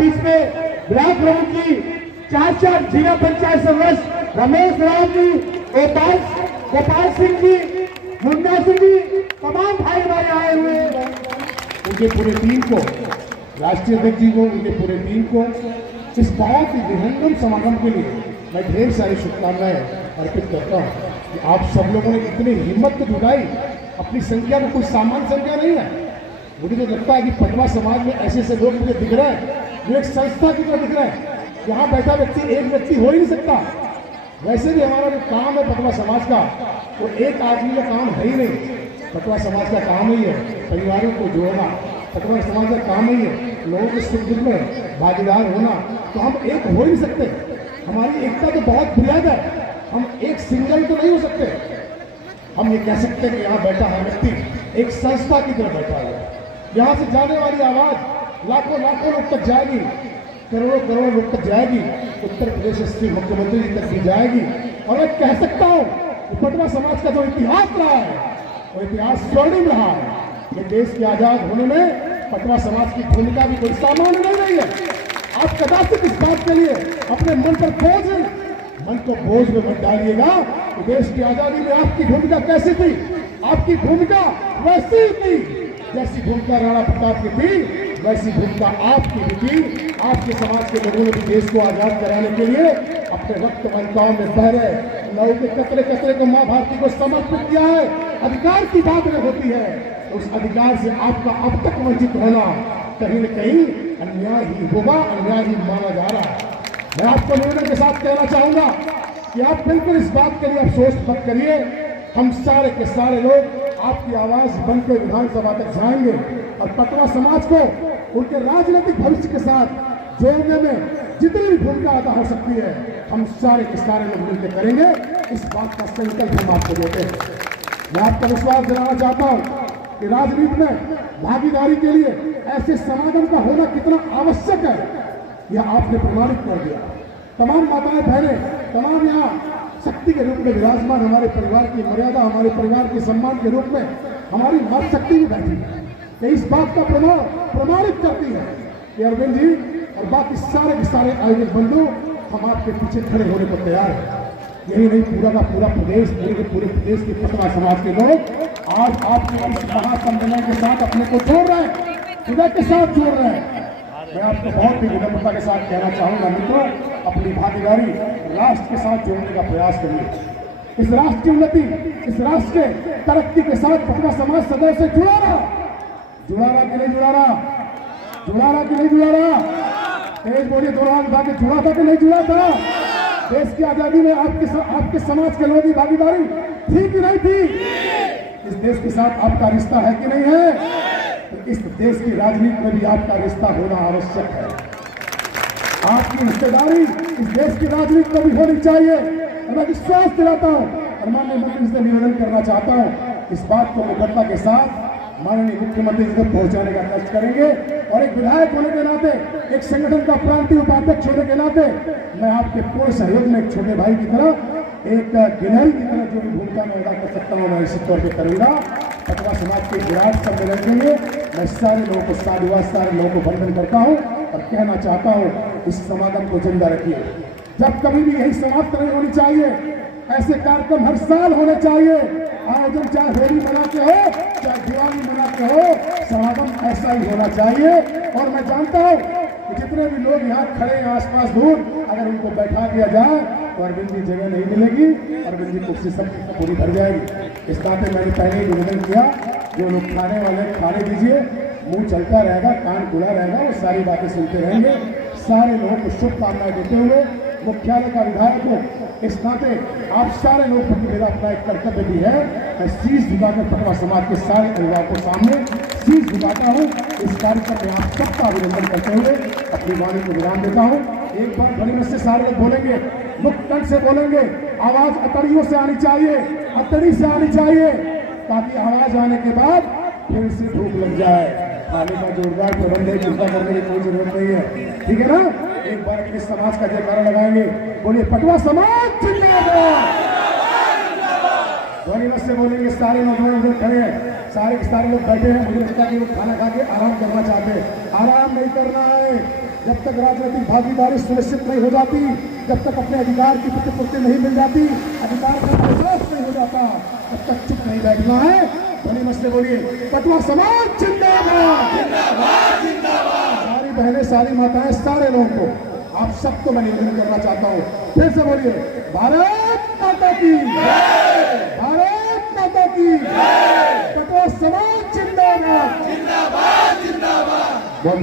बीच में ब्लॉक प्रमुख जी, 4 जिला पंचायत सदस्य रमेश राव जी, गोपाल सिंह जी, मुन्ना सिंह जी, तमाम भाई भाई आए हुए हैं। उनके पूरे टीम को, राष्ट्रीय अध्यक्ष जी को, उनके पूरे टीम को इस बहुत ही विहंगम समागम के लिए मैं ढेर सारी शुभकामनाएं अर्पित करता हूँ कि आप सब लोगों ने इतनी हिम्मत तो जुटाई। अपनी संख्या में कोई सामान्य संख्या नहीं है। मुझे तो लगता है कि पटवा समाज में ऐसे ऐसे लोग मुझे दिख रहे हैं जो एक संस्था की तरह दिख रहे हैं। यहाँ बैठा व्यक्ति एक व्यक्ति हो ही नहीं सकता। वैसे भी हमारा जो काम है पटवा समाज का, वो एक आदमी का काम है ही नहीं। पटवा समाज का काम ही है परिवारों को जोड़ना। पटवा समाज का काम ही है लोगों के सुख दुख में भागीदार होना। तो हम एक हो ही नहीं सकते। हमारी एकता तो बहुत बुनियाद है। हम एक सिंगल तो नहीं हो सकते। हम ये कह सकते हैं कि यहाँ बैठा है व्यक्ति एक संस्था की तरह बैठा है। यहाँ से जाने वाली आवाज लाखों लाखों लोग तक जाएगी, करोड़ों करोड़ों लोग तक जाएगी, उत्तर प्रदेश से मुख्यमंत्री जी तक भी जाएगी। और मैं कह सकता हूँ कि पटवा समाज का जो इतिहास रहा है वो इतिहास स्वर्णिम रहा है। ये देश के आजाद होने में पटवा समाज की भूमिका भी कोई सामान्य नहीं रही है। आप कदाचित इस बात के लिए अपने मन को बोझ में मत डालिएगा। देश की आजादी में आपकी भूमिका कैसी थी? आपकी भूमिका वैसी ही थी जैसी भूमिका राणा प्रताप की थी, वैसी भूमिका आपकी भी थी। आपके समाज के लोगों ने भी देश को आजाद कराने के लिए अपने रक्त मनकाओं में बह रहे लहू के कतरे कतरे को मां भारती को समर्पित किया है। अधिकार की बात में होती है तो उस अधिकार से आपका अब तक वंचित होना कहीं न कहीं अन्याय ही होगा, अन्याय ही माना जा रहा है। मैं आपको निवेदन के साथ कहना चाहूंगा कि आप बिल्कुल इस बात के लिए अफसोस मत करिए। हम सारे के सारे लोग आपकी आवाज बनकर विधानसभा तक जाएंगे और पटवा समाज को उनके राजनीतिक भविष्य के साथ जोड़ने में जितनी भी भूमिका अदा हो सकती है हम सारे के सारे लोग मिलकर करेंगे। इस बात का संकल्प हम आपको देते हैं। मैं आपका विश्वास दिलाना चाहता हूँ कि राजनीति में भागीदारी के लिए ऐसे समागम का होना कितना आवश्यक है यह आपने प्रमाणित कर दिया। तमाम माताएं बहनें, तमाम यहाँ शक्ति के रूप में विराजमान हमारे परिवार की मर्यादा, हमारे परिवार के सम्मान के रूप में हमारी मात शक्ति भी बैठी है। तो इस बात का प्रमाणित करती है कि अरविंद जी और बाकी सारे के सारे आयोजक बंधु हम आपके पीछे खड़े होने को तैयार हैं। यही नहीं, पूरा का पूरा प्रदेश, पूरे प्रदेश के पटवा समाज के लोग आज आपके इस महासम्मेलन के साथ अपने को जोड़ रहे हैं, हृदय के साथ जोड़ रहे हैं। मैं आपको बहुत ही विनम्रता के साथ कहना चाहूंगा मित्रों, अपनी भागीदारी राष्ट्र के साथ जोड़ने का प्रयास करिए। इस राष्ट्र की उन्नति, इस राष्ट्र के तरक्की के साथ पटवा समाज सदैव से जुड़ा रहा कि नहीं जुड़ा रहा? कि नहीं जुड़ा रहा? तेज बोलिए, दोनों हाथ उठा के जुड़ा था कि नहीं जुड़ा था? देश की आजादी में आपके समाज के लोगों की भागीदारी थी कि नहीं थी? इस देश के साथ आपका रिश्ता है कि नहीं है? तो इस देश की राजनीति में भी आपका रिश्ता होना आवश्यक है। आपकी हिस्सेदारी इस देश की राजनीति में भी होनी चाहिए। और मैं विश्वास दिलाता हूँ और माननीय मंत्री से निवेदन करना चाहता हूँ, इस बात को मुखरता के साथ माननीय मुख्यमंत्री जी तक पहुंचाने का कष्ट करेंगे। और एक विधायक होने के नाते, एक संगठन का प्रांतीय उपाध्यक्ष होने के नाते मैं आपके पूर्ण सहयोग में एक छोटे भाई की तरह, एक गिलहरी की तरह जो भी भूमिका में अदा कर सकता हूँ मैं इसी तौर पर करूंगा। पटवा समाज के विराट सम्मेलन के लिए मैं सारे लोगों को साधुवाद, सारे लोगों को वंदन करता हूँ और कहना चाहता हूँ इस समागम को जिंदा रखिए। जब कभी भी यही समाप्त नहीं होनी चाहिए। ऐसे कार्यक्रम हर साल होने चाहिए। आयोजन चाहे होली मना के हो, चाहे दिवाली मना के हो, समागम ऐसा ही होना चाहिए। और मैं जानता हूँ कि जितने भी लोग यहाँ खड़े हैं आसपास दूर, अगर उनको बैठा दिया जाए तो अरविंद जी जगह नहीं मिलेगी, अरविंद जी कुर्सी सब पूरी भर जाएगी। इस नाते मैंने पहले ही निवेदन किया, जो लोग खाने वाले खाने दीजिए, मुंह चलता रहेगा, कान खुला रहेगा, वो सारी बातें सुनते रहेंगे। सारे लोगों को शुभकामनाएं देते हुए मुख्यालय का विधायक हो, इस नाते आप सारे लोगों को मेरा अपना एक कर्तव्य भी है। मैं शीश झुकाकर पटवा समाज के सारे अभिभावकों के सामने शीश झुकाता हूँ। इस कार्यक्रम में आप सबका अभिनंदन करते हुए अपनी वाणी को विराम देता हूँ। एक बार ध्वनि में से सारे लोग बोलेंगे, मुक्त कंठ से बोलेंगे, आवाज अतड़ियों से आनी चाहिए, अतड़ी से आनी चाहिए, ताकि आवाज आने के बाद फिर से भूख लग जाए। खाने का जोरदार प्रबंध है, चिंता करने की कोई जरूरत नहीं है, ठीक है ना? एक बार इस समाज का जयकारा लगाएंगे, बोलिए पटवा समाज जिंदाबाद। ध्वनि से बोलेंगे, सारे नौजवान उधर खड़े हैं, सारे के सारे लोग बैठे हैं। मुझे लगता है कि वो खाना खा के आराम करना चाहते हैं। आराम नहीं करना है, जब तक राजनीतिक भागीदारी सुनिश्चित नहीं हो जाती, जब तक अपने अधिकार की प्रतिपूर्ति नहीं मिल जाती, अधिकार का एहसास नहीं हो जाता, तब तक चुप नहीं बैठना है। बड़ी मसले बोलिए, पटवा समाज जिंदाबाद, जिंदाबाद, जिंदाबाद। सारी बहनें, सारी माताएं, सारे लोगों को, आप सबको मैं निवेदन करना चाहता हूँ, फिर से बोलिए, भारत माता की, भारत माता की, पटवा समाज जिंदाबाद, जिंदाबाद, जिंदाबाद। बहुत